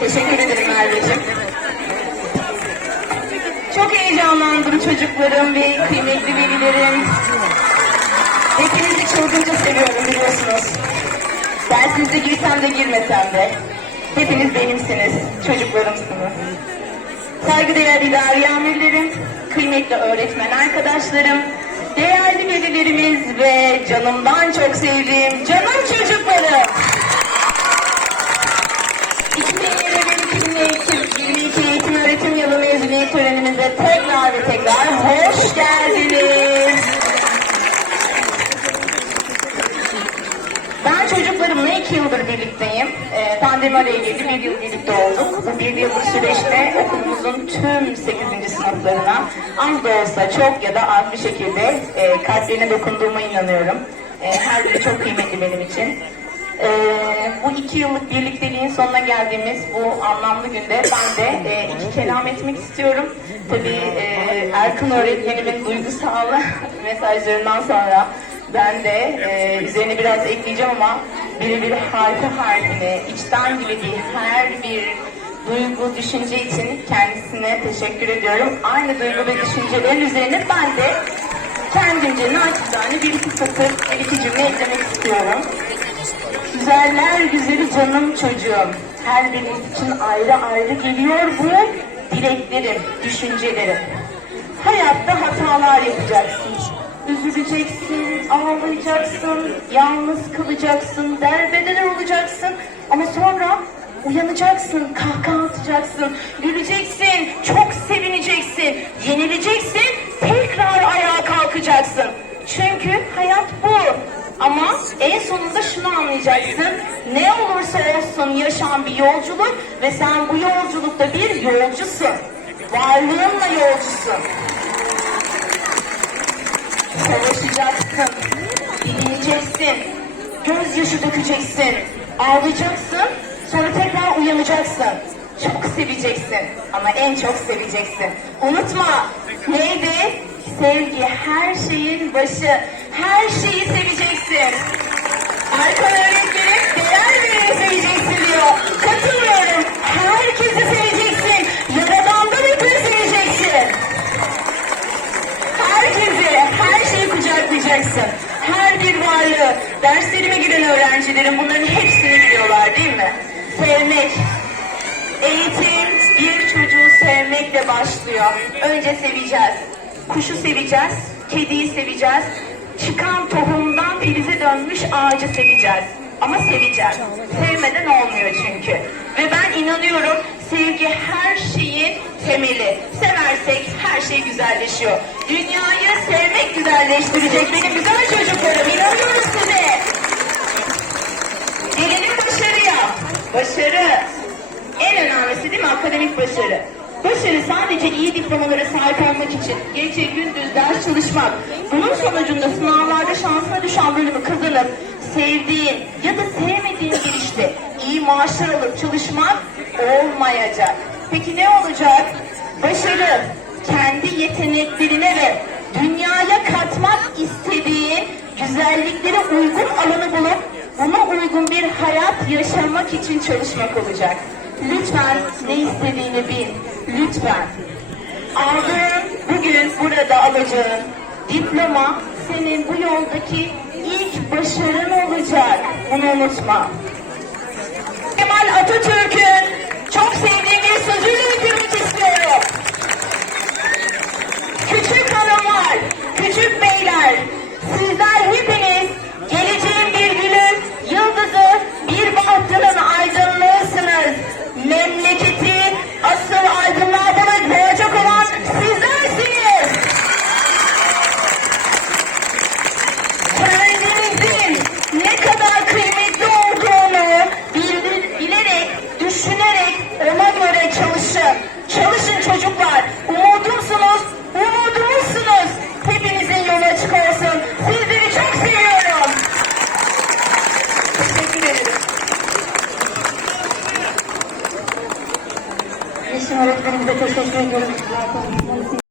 Teşekkür ederim Merveciğim. Çok heyecanlandım çocuklarım ve kıymetli velilerim. Hepinizi çılgınca seviyorum biliyorsunuz. Dersinizde girsem de girmesem de. Hepiniz benimsiniz, çocuklarımsınız. Saygıdeğer idari amirlerim, kıymetli öğretmen arkadaşlarım, değerli velilerimiz ve canımdan çok sevdiğim canım çocuklarım. 2022 eğitim öğretim yılı törenimize tekrar ve tekrar hoş geldiniz. Ben çocuklarımla iki yıldır birlikteyim. Ee, pandemi girdi, bir yıl birlikte olduk. Bu bir yıllık süreçte okulumuzun tüm 8. sınıflarına az da olsa çok ya da az bir şekilde e, kalplerine dokunduğuma inanıyorum. E, her biri çok kıymetli benim için. Ee, bu iki yıllık birlikteliğin sonuna geldiğimiz bu anlamlı günde ben de e, iki kelam etmek istiyorum. Tabii e, Erkan öğretmenimin duygusal mesajlarından sonra ben de e, üzerine biraz ekleyeceğim ama birebir harfi harfine, içten dilediği her bir duygu, düşünce için kendisine teşekkür ediyorum. Aynı duygu ve düşüncelerin üzerine ben de kendimce naçizane bir iki satır, bir iki cümle eklemek istiyorum. Güzeller güzeli canım çocuğum. Her biriniz için ayrı ayrı geliyor bu dileklerim, düşüncelerim. Hayatta hatalar yapacaksın. Üzüleceksin, ağlayacaksın, yalnız kalacaksın, derbeder olacaksın. Ama sonra uyanacaksın, kahkaha atacaksın, güleceksin, sonunda şunu anlayacaksın. Ne olursa olsun yaşam bir yolculuk ve sen bu yolculukta bir yolcusun. Varlığınla yolcusun. Savaşacaksın. Dinleyeceksin. Gözyaşı dökeceksin. Ağlayacaksın. Sonra tekrar uyanacaksın. Çok seveceksin. Ama en çok seveceksin. Unutma. Neydi? Sevgi her şeyin başı. Her şeyi seveceksin. Herkesi, her bir varlığı, derslerime giren öğrencilerim bunların hepsini biliyorlar değil mi? Sevmek. Eğitim bir çocuğu sevmekle başlıyor. Önce seveceğiz. Kuşu seveceğiz, kediyi seveceğiz. Çıkan tohumdan filize dönmüş ağacı seveceğiz. Ama seveceğiz. Sevmeden olmuyor çünkü. Ve ben inanıyorum sevgi her şeyin temeli. Seversek her şey güzelleşiyor. Dünyayı sevmek güzelleştirecek benim güzel çocuklarım. Sadece iyi diplomalara sahip olmak için gece gündüz ders çalışmak, bunun sonucunda sınavlarda şansına düşen bölümü kazanıp sevdiğin ya da sevmediğin bir işte iyi maaşlar alıp çalışmak olmayacak. Peki ne olacak? Başarı kendi yeteneklerine ve dünyaya katmak istediğin güzelliklere uygun alanı bulup buna uygun bir hayat yaşamak için çalışmak olacak. Lütfen ne istediğini bil. Lütfen. Aldığın bugün burada alacağın diploma senin bu yoldaki ilk başarın olacak. Bunu unutma. Kemal Atatürk'ün Gracias.